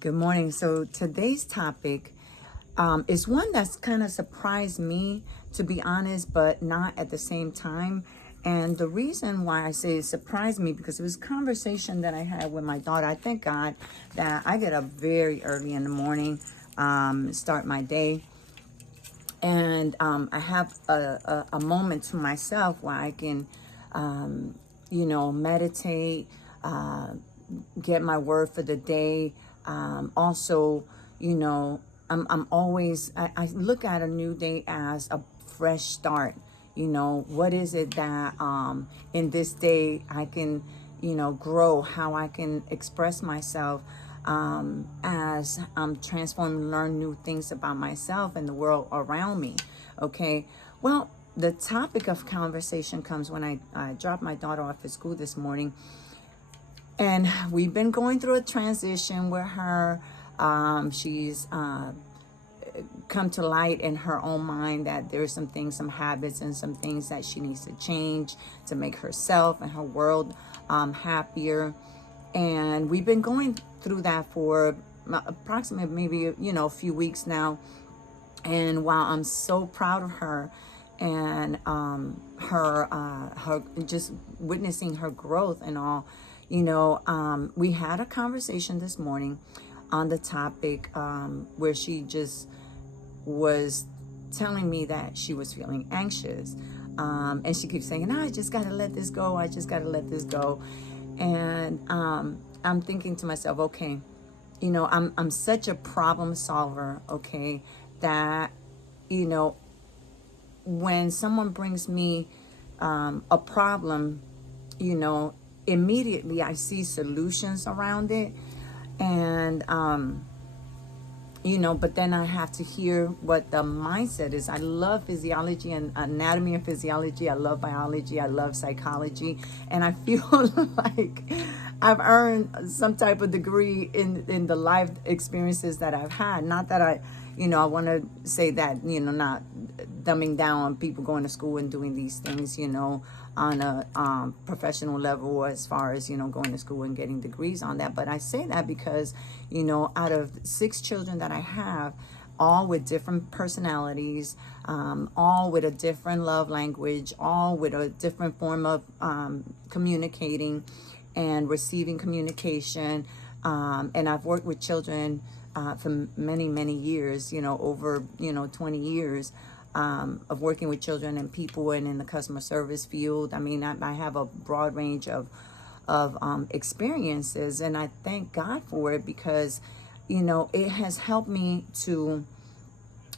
Good morning. So today's topic is one that's kind of surprised me, to be honest, but not at the same time. And the reason why I say it surprised me because it was a conversation that I had with my daughter. I thank God that I get up very early in the morning, start my day. And I have a moment to myself where I can, meditate, get my word for the day. Also, I'm always, I look at a new day as a fresh start. What is it that in this day I can, grow, how I can express myself as I'm transforming, learn new things about myself and the world around me. Okay. Well, the topic of conversation comes when I dropped my daughter off at school this morning. And we've been going through a transition with her. She's come to light in her own mind that there's some things, some habits, and some things that she needs to change to make herself and her world happier. And we've been going through that for approximately maybe, a few weeks now. And while I'm so proud of her and her just witnessing her growth and all, we had a conversation this morning on the topic where she just was telling me that she was feeling anxious. And she keeps saying, no, I just got to let this go. I just got to let this go. And I'm thinking to myself, okay, I'm such a problem solver, okay, that, when someone brings me a problem, immediately I see solutions around it. And, but then I have to hear what the mindset is. I love physiology and anatomy and physiology. I love biology. I love psychology. And I feel like I've earned some type of degree in the life experiences that I've had. Not that I want to say that, not dumbing down on people going to school and doing these things, on a professional level as far as, going to school and getting degrees on that. But I say that because, out of 6 children that I have, all with different personalities, all with a different love language, all with a different form of communicating and receiving communication. And I've worked with children for many, many years, over, 20 years. Of working with children and people and in the customer service field. I mean, I have a broad range of experiences, and I thank God for it because, it has helped me to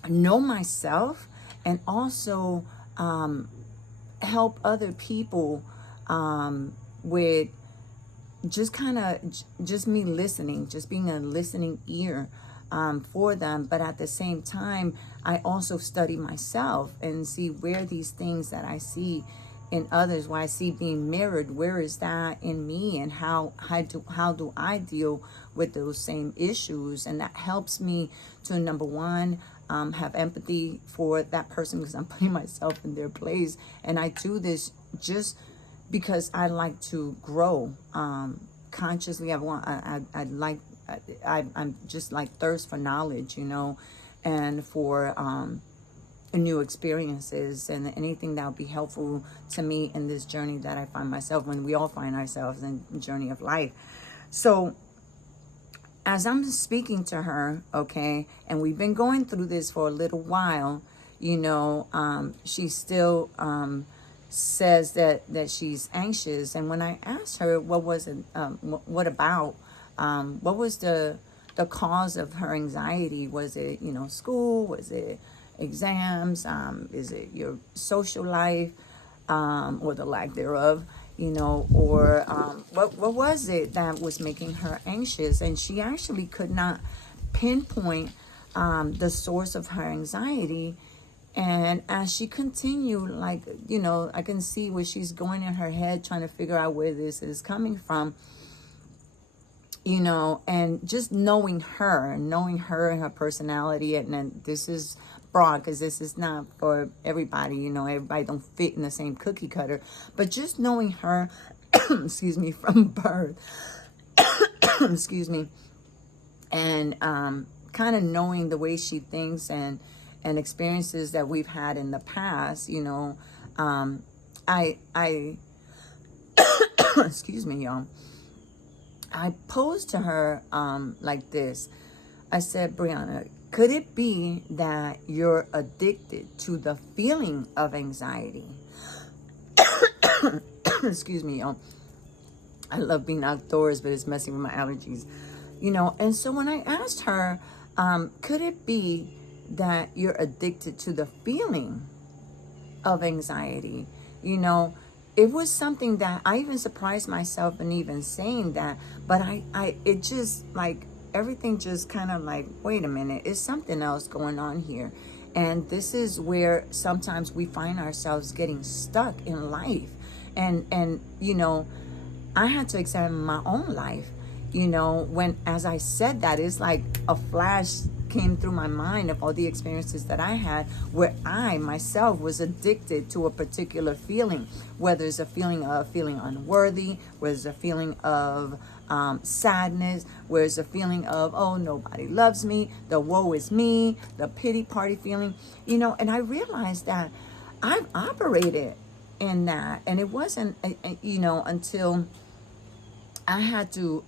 know myself and also help other people with just kind of just me listening, just being a listening ear for them. But at the same time, I also study myself and see where these things that I see in others, where I see being mirrored, where is that in me, and how do I deal with those same issues. And that helps me to, number one, have empathy for that person because I'm putting myself in their place. And I do this just because I like to grow consciously. I'm just like thirst for knowledge, and for new experiences and anything that would be helpful to me in this journey that I find myself, when we all find ourselves in the journey of life. So as I'm speaking to her, okay, and we've been going through this for a little while, she still says that she's anxious. And when I asked her what was it, what about, what was the cause of her anxiety? Was it, school? Was it exams? Is it your social life, or the lack thereof? Or what was it that was making her anxious? And she actually could not pinpoint the source of her anxiety. And as she continued, I can see where she's going in her head trying to figure out where this is coming from. And just knowing her and her personality. And then this is broad because this is not for everybody, everybody don't fit in the same cookie cutter. But just knowing her, excuse me, from birth, excuse me, and kind of knowing the way she thinks and experiences that we've had in the past, you know, I excuse me, y'all. I posed to her like this. I said, Brianna, could it be that you're addicted to the feeling of anxiety? Excuse me, y'all. I love being outdoors, but it's messing with my allergies. You know, and so when I asked her, could it be that you're addicted to the feeling of anxiety? You know, it was something that I even surprised myself in even saying that, but it just like, everything just kind of like, wait a minute, is something else going on here? And this is where sometimes we find ourselves getting stuck in life. And you know, I had to examine my own life. You know, when, as I said that, it's like a flash came through my mind of all the experiences that I had where I myself was addicted to a particular feeling, whether it's a feeling of feeling unworthy, whether it's a feeling of sadness, where it's a feeling of, oh, nobody loves me, the woe is me, the pity party feeling, you know. And I realized that I've operated in that, and it wasn't, you know, until I had to,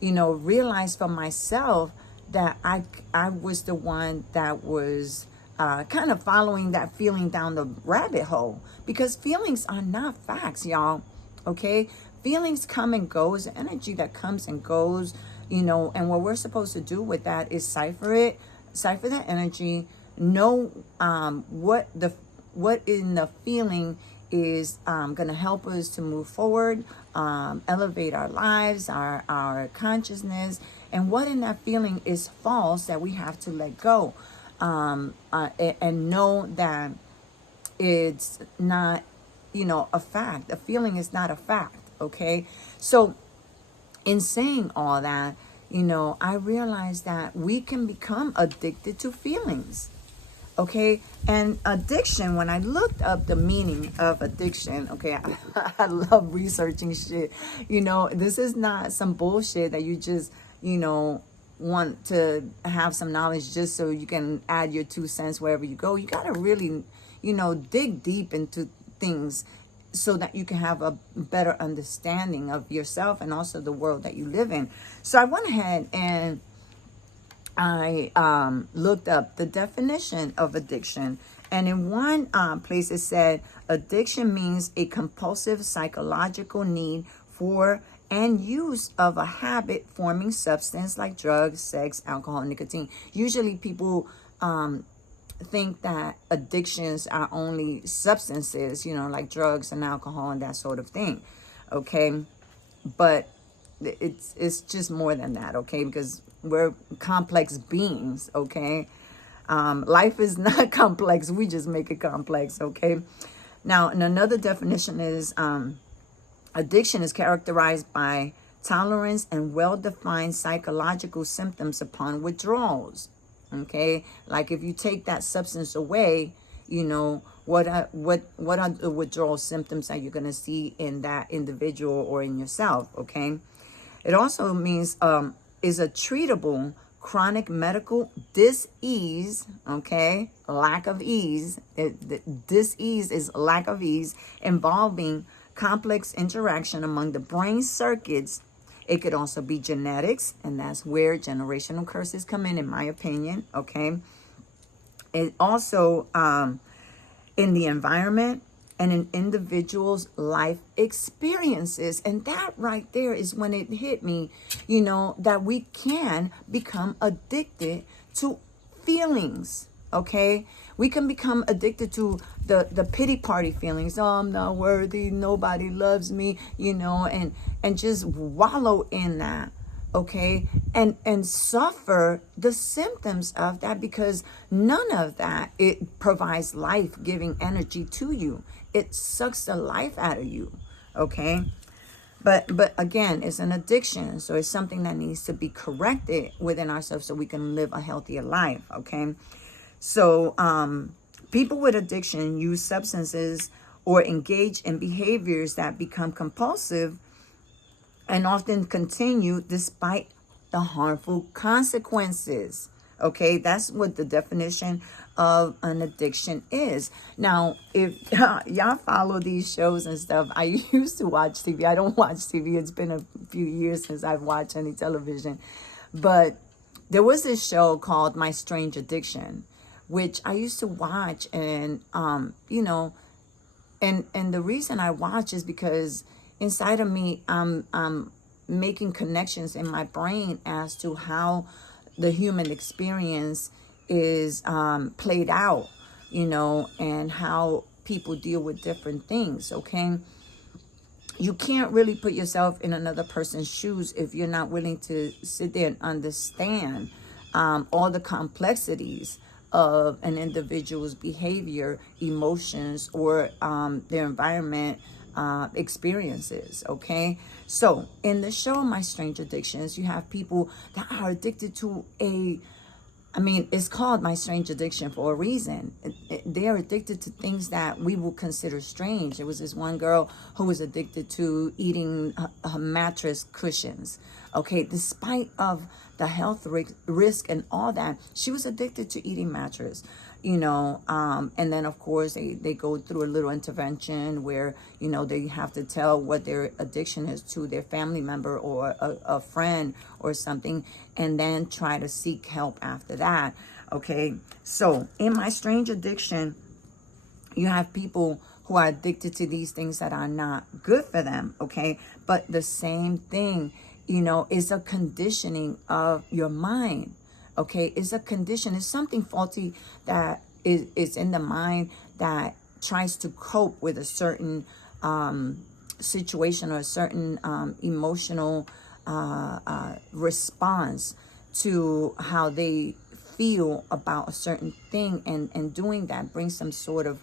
you know, realize for myself that I was the one that was kind of following that feeling down the rabbit hole, because feelings are not facts, y'all. Okay, feelings come and go. It's energy that comes and goes, you know. And what we're supposed to do with that is cipher that energy, know what in the feeling is going to help us to move forward, elevate our lives, our consciousness, and what in that feeling is false that we have to let go, and know that it's not, you know, a fact. A feeling is not a fact, okay? So in saying all that, you know, I realized that we can become addicted to feelings. Okay, and addiction, when I looked up the meaning of addiction, okay, I love researching shit. You know, this is not some bullshit that you just, you know, want to have some knowledge just so you can add your 2 cents wherever you go. You got to really, you know, dig deep into things so that you can have a better understanding of yourself and also the world that you live in. So I went ahead and I looked up the definition of addiction. And in one place it said, addiction means a compulsive psychological need for and use of a habit forming substance like drugs, sex, alcohol, nicotine. Usually people think that addictions are only substances, you know, like drugs and alcohol and that sort of thing. Okay, but it's just more than that, okay? Because we're complex beings, okay? Life is not complex. We just make it complex, okay? Now, and another definition is addiction is characterized by tolerance and well-defined psychological symptoms upon withdrawals, okay? Like if you take that substance away, you know, what are the withdrawal symptoms that you're going to see in that individual or in yourself, okay? It also means is a treatable chronic medical dis-ease, okay? Lack of ease. Dis-ease is lack of ease involving complex interaction among the brain circuits. It could also be genetics, and that's where generational curses come in my opinion, okay? It also in the environment and an individual's life experiences. And that right there is when it hit me, you know, that we can become addicted to feelings, okay? We can become addicted to the pity party feelings. Oh, I'm not worthy, nobody loves me, you know, and just wallow in that, okay? And suffer the symptoms of that, because none of that, it provides life-giving energy to you. It sucks the life out of you, okay? But again, it's an addiction, so it's something that needs to be corrected within ourselves so we can live a healthier life, okay? So people with addiction use substances or engage in behaviors that become compulsive and often continue despite the harmful consequences. Okay, that's what the definition of an addiction is. Now, if y'all follow these shows and stuff, I used to watch TV. I don't watch TV. It's been a few years since I've watched any television. But there was this show called My Strange Addiction, which I used to watch. And, and the reason I watch is because inside of me, I'm making connections in my brain as to how the human experience is played out, and how people deal with different things. Okay, you can't really put yourself in another person's shoes if you're not willing to sit there and understand all the complexities of an individual's behavior, emotions, or their environment experiences. Okay, so in the show My Strange Addictions, you have people that are addicted to it's called My Strange Addiction for a reason. They're addicted to things that we will consider strange. There was this one girl who was addicted to eating her mattress cushions. Okay, despite of the health risk and all that, she was addicted to eating mattress. And then of course they go through a little intervention where they have to tell what their addiction is to their family member or a friend or something, and then try to seek help after that. Okay, so in My Strange Addiction, you have people who are addicted to these things that are not good for them. Okay, but the same thing, is a conditioning of your mind. Okay, it's a condition. It's something faulty that is in the mind that tries to cope with a certain situation or a certain emotional response to how they feel about a certain thing. And doing that brings some sort of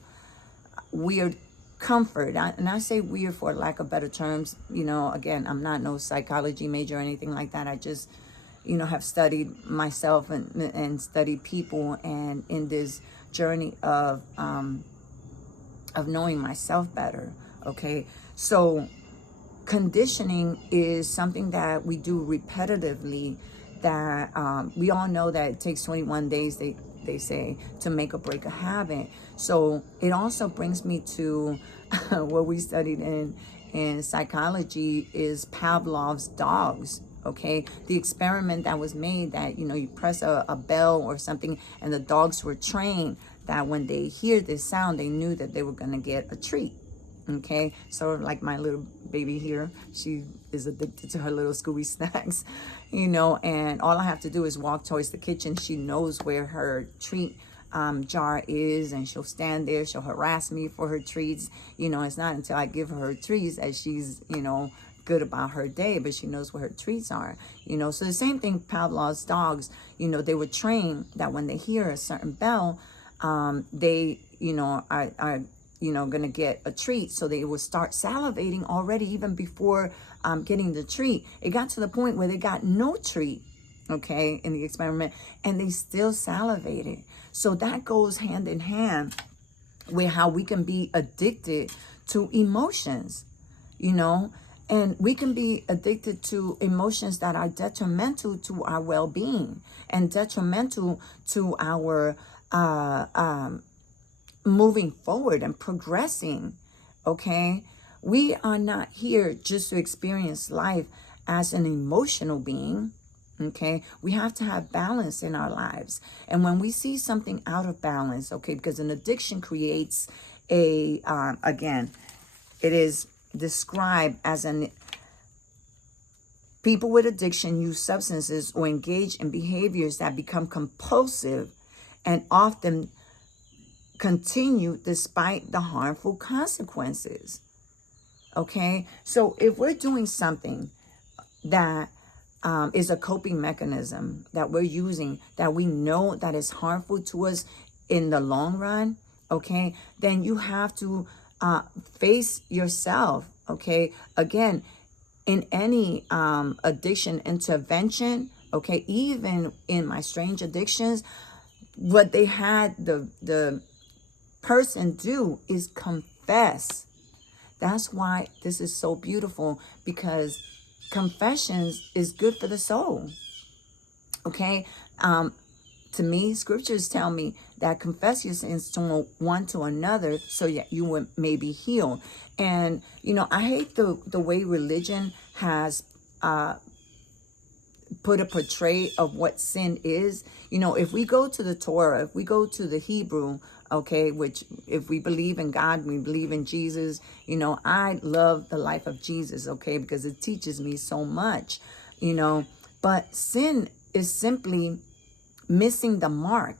weird comfort. And I say weird for lack of better terms. Again, I'm not no psychology major or anything like that. I just have studied myself and studied people, and in this journey of knowing myself better. Okay, so conditioning is something that we do repetitively, that we all know that it takes 21 days, they say, to make or break a habit. So it also brings me to what we studied in psychology is Pavlovs Dogs. Okay, the experiment that was made that, you press a bell or something, and the dogs were trained that when they hear this sound, they knew that they were going to get a treat. Okay, sort of like my little baby here. She is addicted to her little Scooby snacks, and all I have to do is walk towards the kitchen. She knows where her treat jar is, and she'll stand there. She'll harass me for her treats. It's not until I give her treats that she's, good about her day, but she knows where her treats are. So the same thing, Pavlov's dogs, they were trained that when they hear a certain bell, they, are going to get a treat. So they will start salivating already, even before getting the treat. It got to the point where they got no treat, okay, in the experiment, and they still salivated. So that goes hand in hand with how we can be addicted to emotions, and we can be addicted to emotions that are detrimental to our well-being and detrimental to our moving forward and progressing. Okay, we are not here just to experience life as an emotional being. Okay, we have to have balance in our lives. And when we see something out of balance, okay, because an addiction creates again, it is described as people with addiction use substances or engage in behaviors that become compulsive and often continue despite the harmful consequences. Okay, so if we're doing something that is a coping mechanism that we're using, that we know that is harmful to us in the long run, okay, then you have to face yourself. Okay, again, in any addiction intervention, okay, even in My Strange Addictions, what they had the person do is confess. That's why this is so beautiful, because confessions is good for the soul. Okay. To me, scriptures tell me that confess your sins to one to another so that you may be healed. And, I hate the way religion has put a portray of what sin is. If we go to the Torah, if we go to the Hebrew, okay, which if we believe in God, we believe in Jesus, I love the life of Jesus, okay, because it teaches me so much, but sin is simply missing the mark.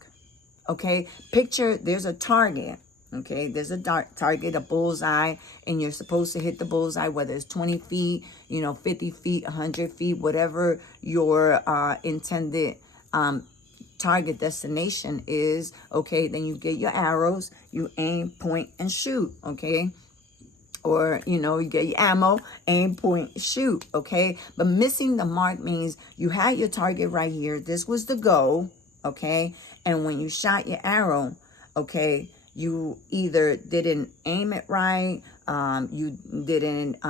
Okay, picture there's a target. Okay, there's a target, a bullseye, and you're supposed to hit the bullseye, whether it's 20 feet, 50 feet, 100 feet, whatever your intended target destination is. Okay, then you get your arrows, you aim, point, and shoot. Okay, or you get your ammo, aim, point, shoot. Okay, but missing the mark means you had your target right here. This was the goal. Okay, and when you shot your arrow, okay, you either didn't aim it right, you didn't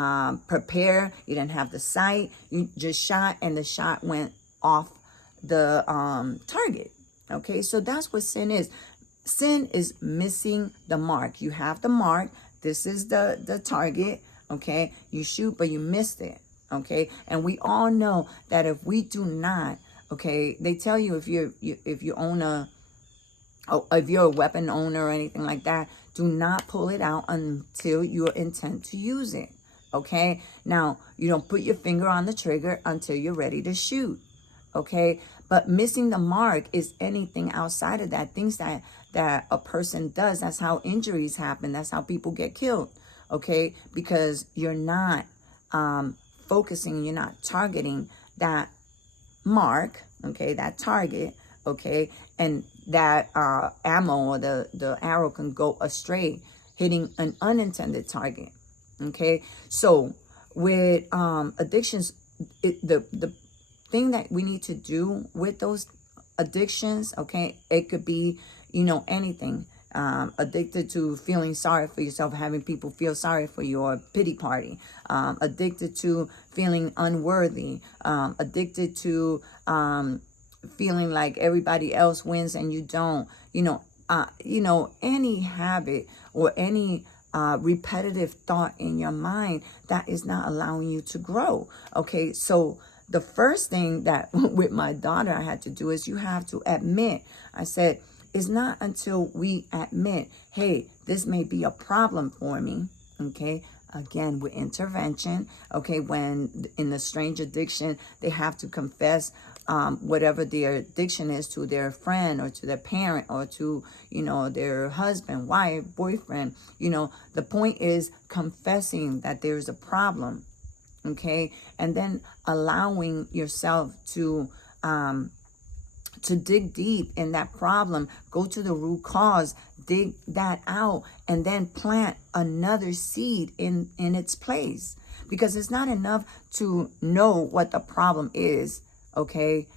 prepare, you didn't have the sight, you just shot and the shot went off the target. Okay, so that's what sin is. Sin is missing the mark. You have the mark. This is the target. Okay, you shoot, but you missed it. Okay, and we all know that if we do not, okay, they tell you if you own if you're a weapon owner or anything like that, do not pull it out until you intend to use it. Okay, now you don't put your finger on the trigger until you're ready to shoot. Okay, but missing the mark is anything outside of that, things that a person does. That's how injuries happen. That's how people get killed. Okay, because you're not focusing, you're not targeting that mark, okay, that target, okay, and that ammo or the arrow can go astray, hitting an unintended target. Okay, so with addictions, the thing that we need to do with those addictions, okay, it could be anything. Addicted to feeling sorry for yourself, having people feel sorry for you, or pity party. Addicted to feeling unworthy. Addicted to feeling like everybody else wins and you don't. Any habit or any repetitive thought in your mind that is not allowing you to grow. Okay, so the first thing that with my daughter I had to do is you have to admit. I said, it's not until we admit, hey, this may be a problem for me, okay? Again, with intervention, okay, when in the strange addiction, they have to confess whatever their addiction is to their friend or to their parent or to, their husband, wife, boyfriend. The point is confessing that there's a problem, okay? And then allowing yourself to dig deep in that problem, go to the root cause, dig that out, and then plant another seed in its place. Because it's not enough to know what the problem is, okay?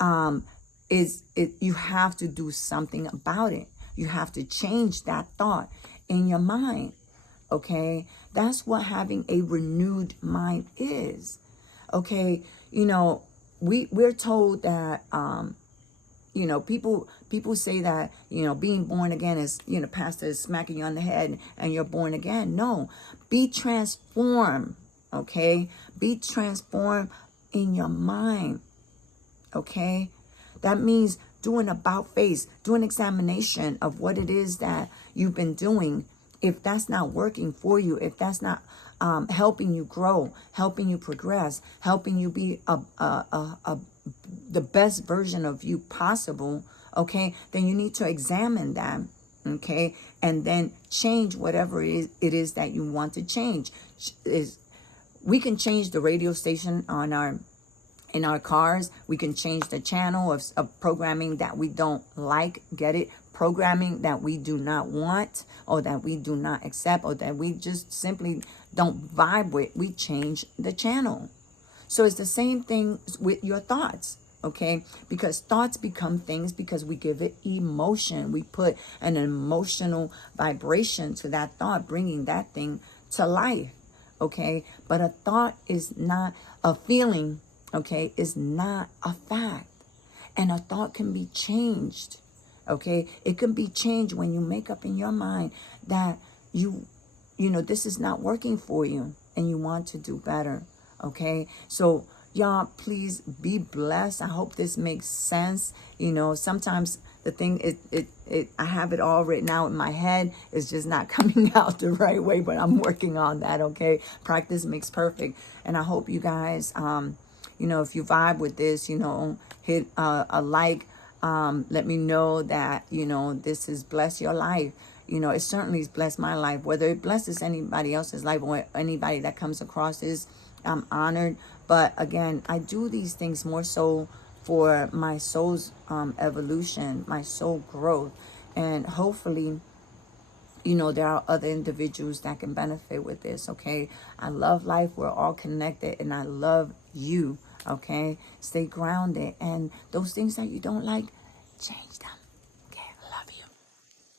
You have to do something about it. You have to change that thought in your mind, okay? That's what having a renewed mind is, okay? We're told that people say that, being born again is, pastor is smacking you on the head and you're born again. No, be transformed, okay? Be transformed in your mind, okay? That means do an about face, do an examination of what it is that you've been doing. If that's not working for you, if that's not helping you grow, helping you progress, helping you be the best version of you possible, okay, then you need to examine that, okay, and then change whatever it is that you want to change. We can change the radio station in our cars. We can change the channel of programming that we don't like, get it? Programming that we do not want or that we do not accept or that we just simply don't vibe with. We change the channel. So it's the same thing with your thoughts, okay? Because thoughts become things because we give it emotion. We put an emotional vibration to that thought, bringing that thing to life, okay? But a thought is not a feeling, okay? Is not a fact. And a thought can be changed. Okay, it can be changed when you make up in your mind that you know, this is not working for you and you want to do better. Okay, so y'all, please be blessed. I hope this makes sense. You know, sometimes the thing I have it all written out in my head. It's just not coming out the right way, but I'm working on that. Okay, practice makes perfect. And I hope you guys, you know, if you vibe with this, you know, hit a like. Let me know that, you know, this has blessed your life. You know, it certainly has blessed my life. Whether it blesses anybody else's life or anybody that comes across this, I'm honored. But again, I do these things more so for my soul's evolution, my soul growth. And hopefully, you know, there are other individuals that can benefit with this, okay? I love life. We're all connected, and I love you, okay? Stay grounded, and those things that you don't like, change them.